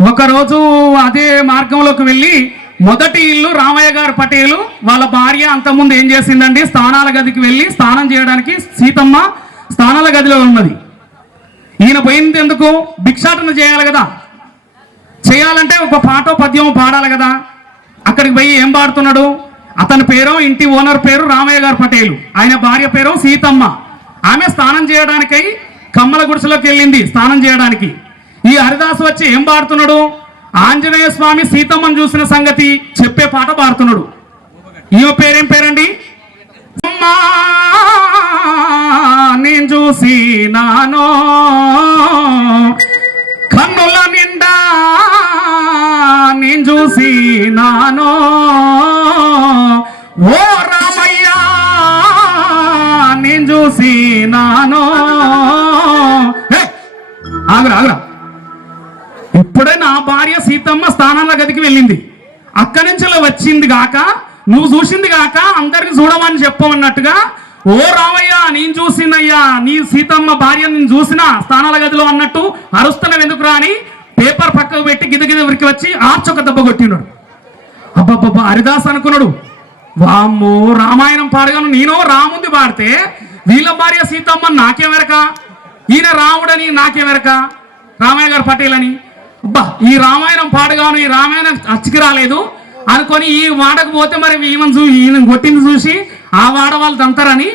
ఒకరోజు అదే మార్గంలోకి వెళ్ళి మొదటి ఇల్లు రామయ్య గారు పటేలు వాళ్ళ భార్య అంతకుముందు ఏం చేసిందండి? స్నానాల గదికి వెళ్ళి స్నానం చేయడానికి సీతమ్మ స్నానాల గదిలో ఉన్నది. ఈయన పోయింది ఎందుకు? భిక్షాటన చేయాలి కదా. చేయాలంటే ఒక పాట పద్యం పాడాలి కదా. అక్కడికి పోయి ఏం పాడుతున్నాడు? అతని పేరు ఇంటి ఓనర్ పేరు రామయ్య గారు పటేలు. ఆయన భార్య పేరు సీతమ్మ. ఆమె స్నానం చేయడానికై కమ్మల గుడిసెలోకి వెళ్ళింది స్నానం చేయడానికి. హరిదాసు వచ్చి ఏం పాడుతున్నాడు? ఆంజనేయ స్వామి సీతమ్మను చూసిన సంగతి చెప్పే పాట పాడుతున్నాడు. ఈమె పేరేం పేరండి? నేను చూసి నానో కన్నుల నిండా నేను చూసి నానో ఓ రామయ్య నేను చూసి స్థానాల వెళ్ళింది. అక్కడి నుంచి వచ్చింది గాక నువ్వు చూసింది గాక అందరికి చూడమని చెప్పమన్నట్టుగా ఓ రామయ్య నేను చూసినయ్యా నీ సీతమ్మ భార్య నేను చూసిన స్థానాల గదిలో అన్నట్టు అరుస్తున్నావు ఎందుకు రాని పేపర్ పక్కకు పెట్టి గిద గిద ఉరికి వచ్చి ఆర్చొక దెబ్బ కొట్టినాడు అబ్బబ్బబ్బ హరిదాస్ అనుకున్నాడు. వామ్మో రామాయణం పాడగాను నేను రాముంది పాడితే వీళ్ళ భార్య సీతమ్మ నాకేమెరక ఈయన రాముడని నాకేమెరక రామయ్య గారు పటేల్ అని. ఈ రామాయణం పాడగాను ఈ రామాయణం అచ్చికి రాలేదు. అనుకొని ఈ వాడకు పోతే మరి ఈమెను చూ ఈయన కొట్టింది చూసి ఆ వాడ వాళ్ళు తంతారని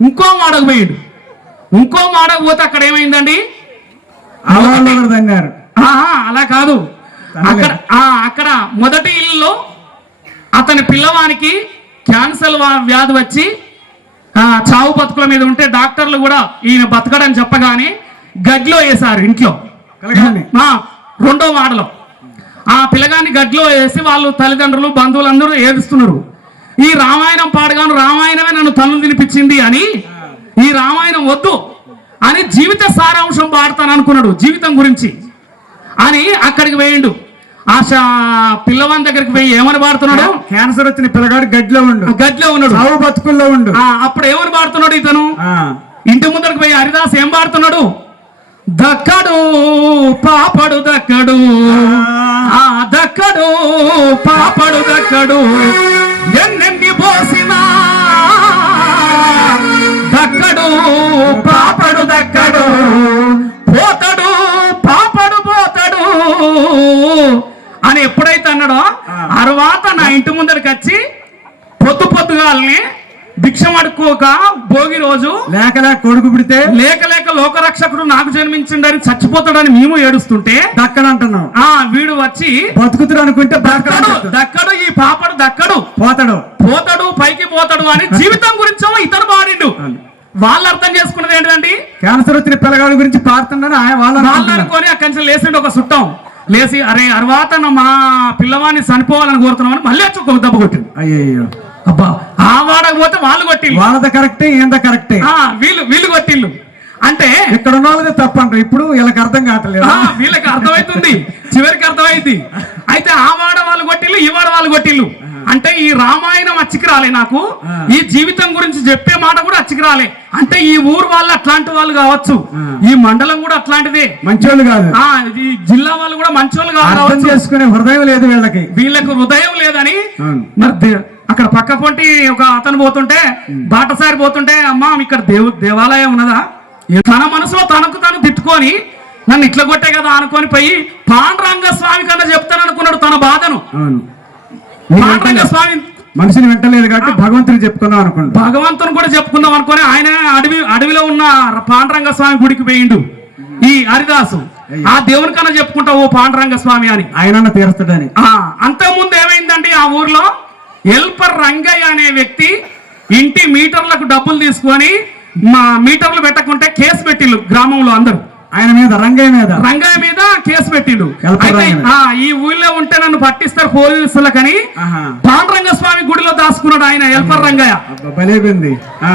ఇంకో వాడకు పోయాడు. ఇంకో వాడకు పోతే అక్కడ ఏమైందండి? అలా కాదు. అక్కడ అక్కడ మొదటి ఇల్లులో అతని పిల్లవానికి క్యాన్సర్ వ్యాధి వచ్చి చావు బతుకుల మీద ఉంటే డాక్టర్లు కూడా ఈయన బతకడని చెప్పగానే గడ్లో వేశారు ఇంట్లో. రెండో వాడలో. ఆ పిల్లగాన్ని గడ్లో వేసి వాళ్ళు తల్లిదండ్రులు బంధువులందరూ ఏడుస్తున్నారు. ఈ రామాయణం పాడగాను రామాయణమే నన్ను తల్లు తినిపించింది అని ఈ రామాయణం వద్దు అని జీవిత సారాంశం పాడతాను అనుకున్నాడు జీవితం గురించి. అని అక్కడికి వేయండు. ఆ పిల్లవాని దగ్గరికి పోయి ఏమని పాడుతున్నాడు? క్యాన్సర్ వచ్చిన పిల్లగాడు గడ్డిలో ఉండు. గడ్లో ఉన్నాడు. సావు బతుకుల్లో ఉండు. ఆ, అప్పుడు ఏమని పాడుతున్నాడు ఇతను? ఇంటి ముందరకు పోయి హరిదాస్ ఏం పాడుతున్నాడు? దక్కడు పాపడు దక్కడు. ఆ దక్కడు పాపడు దక్కడు. ఎన్నెన్ని పోసినా దక్కడు పాపడు దక్కడు. పోతాడు పాపడు పోతాడు అని ఎప్పుడైతే అన్నాడో తర్వాత నా ఇంటి ముందరికి వచ్చి పొద్దు పొద్దుగాలని భిక్షం అడుక్కోక భోగి రోజు లేక లేక కొడుకు పుడితే? లేక లేక లోకరక్షకుడు నాకు జన్మించిండని చచ్చిపోతాడని మేము ఏడుస్తుంటే దక్కడంటున్నావు. ఆ వీడు వచ్చి బతుకుతుడు అనుకుంటే దక్కడు దక్కడు దక్కడు ఈ పాపడు దక్కడు. పోతాడు. పోతాడు పైకి పోతాడు అని జీవితం గురించో ఇతను పాడిండు వాళ్ళు అర్థం చేసుకున్నది ఏంటండి క్యాన్సర్ వచ్చిన పిల్లగాడి గురించి పాడుతున్నాను ఆయన వాళ్ళు. అనుకొని అక్కడి నుంచి లేచిండు ఒక సుట్టం. లేచి అరే తర్వాత నా మా పిల్లవాడిని చనిపోవాలని కోరుతున్నామని మళ్ళీ వచ్చి ఒక దెబ్బ కొట్టిండు. అయ్యయ్యో. అబ్బా. ఆ వాడకపోతే వాళ్ళు కొట్టిండు వాళ్ళది కరెక్టే ఏంద కరెక్టే. వీళ్ళు వీళ్ళు అంటే ఇక్కడ ఉన్న వాళ్ళది తప్పు అంటారు ఇప్పుడు వీళ్ళకి అర్థం కావట్లేదు. వీళ్ళకి అర్థమవుతుంది చివరికి అర్థమైంది. అయితే ఆ వాడ వాళ్ళు కొట్టిల్లు ఈ వాడ వాళ్ళు కొట్టిల్లు. అంటే ఈ రామాయణం అచ్చికి రాలే నాకు ఈ జీవితం గురించి చెప్పే మాట కూడా అచ్చికి రాలే అంటే ఈ ఊరు వాళ్ళు అట్లాంటి వాళ్ళు కావచ్చు. ఈ మండలం కూడా అట్లాంటిదే. మంచోళ్ళు కాదు. ఈ జిల్లా వాళ్ళు కూడా మంచోళ్ళు కావచ్చు. చేసుకునే హృదయం లేదు వీళ్ళకి. వీళ్ళకు హృదయం లేదని. మరి అక్కడ పక్క పొంటి ఒక అతను పోతుంటే బాటసారి పోతుంటే అమ్మా ఇక్కడ దేవు దేవాలయం ఉన్నదా? తన మనసులో తనకు తను తిట్టుకొని నన్ను ఇట్లా కొట్టే కదా అనుకొని పోయి పాండురంగ స్వామి కన్నా చెప్తాను అనుకున్నాడు తన బాధను. పాండురంగ స్వామి మనిషిని వెంటలేదు కాబట్టి భగవంతుని చెప్పుకుందాం అనుకుంటా భగవంతుని కూడా చెప్పుకుందాం అనుకొని ఆయన అడవి అడవిలో ఉన్న పాండురంగ స్వామి గుడికి పోయిండు. ఈ హరిదాసు. ఆ దేవుని కన్నా చెప్పుకుంటా ఓ పాండురంగ స్వామి అని. ఆయన తీరుస్తాడని. అంతకుముందు ఏమైందండి? ఆ ఊర్లో ఎల్పర్ రంగయ్య అనే వ్యక్తి ఇంటి మీటర్లకు డబ్బులు తీసుకొని మా మీటర్లు పెట్టకుంటే కేసు పెట్టిల్లు గ్రామంలో అందరూ. ఆయన మీద రంగయ్య మీద. రంగయ్య మీద కేసు పెట్టిండు ఈ ఊళ్ళో ఉంటే నన్ను పట్టిస్తారు పోలీసులకని. ఆహా. పాండురంగ స్వామి గుడిలో దాచుకున్నాడు ఆయన ఎల్పర్ రంగయ్య. అబ్బా, భలేగుంది. ఆ,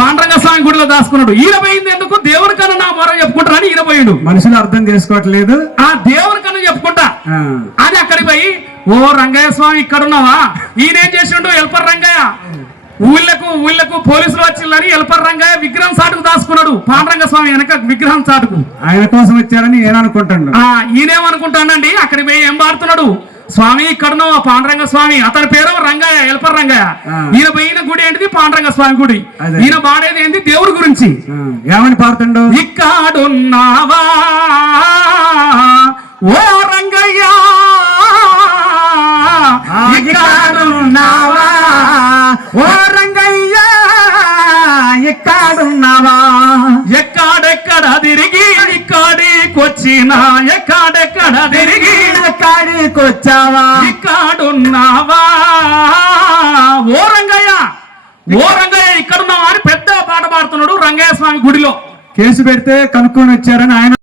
పాండురంగ స్వామి గుడిలో దాచుకున్నాడు. ఈయన పోయింది ఎందుకు? దేవుని కన్నా నా మొర చెప్పుకుంటారని ఈయన పోయిండు. మనుషులు అర్థం చేసుకోవట్లేదు. ఆ దేవుని కన్నా చెప్పుకుంటా. అని అక్కడికి పోయి ఓ రంగయ్య స్వామి ఇక్కడ ఉన్నావా ఈయనేం చేసిండు? ఎల్పర్ రంగయ్య. ఊళ్ళకు ఊళ్ళకు పోలీసులు వచ్చిందని ఎలపర్ రంగయ్య విగ్రహం సాటుకు దాచుకున్నాడు. పాండరంగ స్వామి వెనక విగ్రహం సాటుకు ఆయన కోసం వచ్చారని ఆ ఈయనేమనుకుంటానండి అక్కడికి పోయి ఏం పాడుతున్నాడు? స్వామి ఇక్కడనో పాండరంగ స్వామి. అతని పేరు రంగయ్య ఎలపర్ రంగయ్య. ఈయన పోయిన గుడి ఏంటిది? పాండరంగ స్వామి గుడి. ఈయన పాడేది ఏంటి దేవుడి గురించి. ఏమని పాడుతుండు? ఇక్కడున్నావా? ఓ ఎక్కడెక్కడ తిరిగి ఇక్కడికొచ్చావా ఇక్కడున్నావా? ఓ రంగయ్య ఓ రంగయ్య ఇక్కడున్నావా అని పెద్ద పాట పాడుతున్నాడు రంగయ్య స్వామి గుడిలో. కేసు పెడితే కనుక్కొని వచ్చారని ఆయన